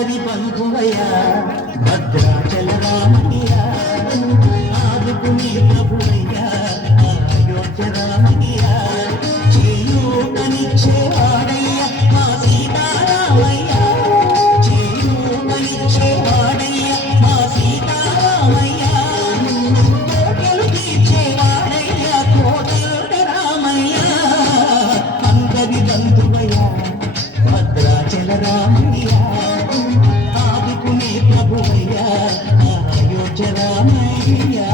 అందరి బంధువయ్యా భద్రాచల రామయ్యా ఆదుకుని ప్రభువయ్యా అయోధ్య రామయ్యా చేయూతనిచ్చేవాడయ్యా మా సీతారామయ్యా చేయూతనిచ్చేవాడయ్యా మా సీతారామయ్యా కోటలు తీర్చేవాడయ్యా కోటలుడ రామయ్యా అందరి బంధువయ్యా భద్రాచల రామయ్యా ఆదుకునే ప్రభువయ్యా అయోధ్య రామయ్యా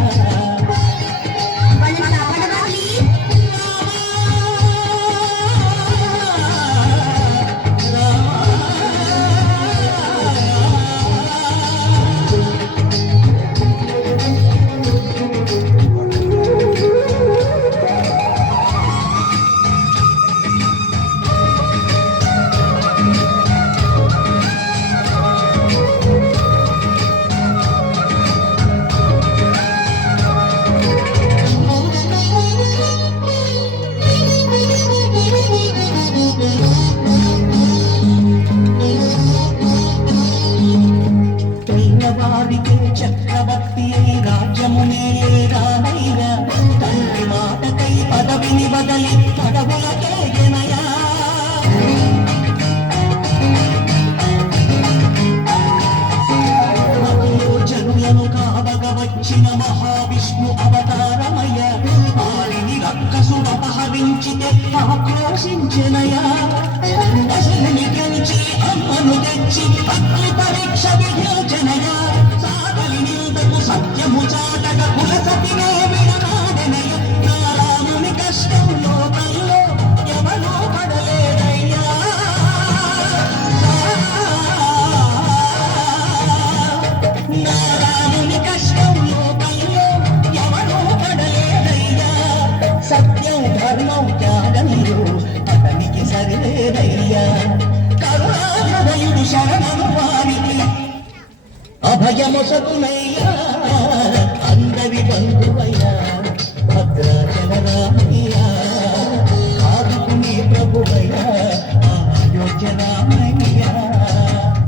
వారికే చక్రవర్తి అయి రాజ్యమునే రామయ్య తండ్రి మాటకై పదవిని బదలి పదవులకే జనయా జనులను కావగ వచ్చిన మహావిష్ణు అవతారమయ్య వారిని రక్కసుడు అపహరించితే ఆక్రోశించినయా అసలుని గెలిచి అమ్మను తెచ్చి అగ్ని పరీక్ష విభోజనయా సాగలి నిందకు సత్యము చాటక కులసతినే విడనాడనయ నా రాముని కష్టం లోకంలో ఎవరో పడలేదయ్యా నా రాముని కష్టం లోకంలో ఎవరో పడలేదయ్యా సత్యం ధర్మం త్యాగంలో అతనికి సరిలేదయ్యా కరుణాహృదయుడు శరణము వారికి అభయమొసగునయ్యా అందరి బంధువయ్యా